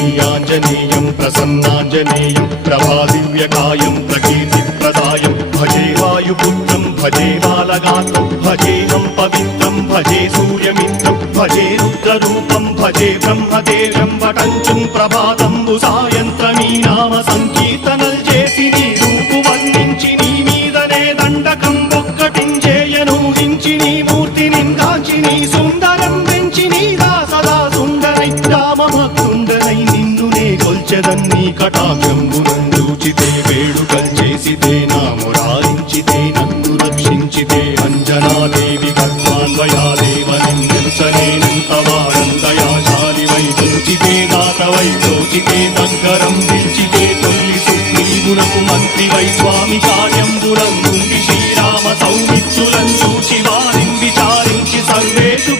श्रीयाञ्जनेयं प्रसन्नाञ्जनेयं प्रभादिव्यकायं प्रकीर्तिप्रदायं भजे वायुपुत्रं भजे बालगात्रं भजेऽहं पवित्रं भजे सूर्यमित्रं भजे रुद्ररूपं भजे ब्रह्मदेव्यं वटञ्चुं प्रभाతంబు సాయంత్రమీ నామ సంకీర్తనల్ చేసి నీ రూపు వర్ణించి నీ మీదనే దండకం ఒక్కటించేయను హించి నీ మూర్తిని కాంచి నీ సుందరం పెంచి నీ దాసదా సుందరై రామభక్తుండనై నిన్నునే కొల్చెదన్ని కటాక్షంబునందూచితే వేడుకల్ చేసితే నా మురారించితే నన్ను రక్షించితే అంజనాదేవి గర్భాన్వయాదేవనిందనేనంతవానందయాశాలివై దోచితే దాతవై దోచితే దగ్గరం పిలిచితే తొల్లి సుగ్రీవునకు మంత్రివై స్వామి కార్యంబులందుండి శ్రీరామ సౌమిత్రులను చూచి వారిని విచారించి సర్వేషు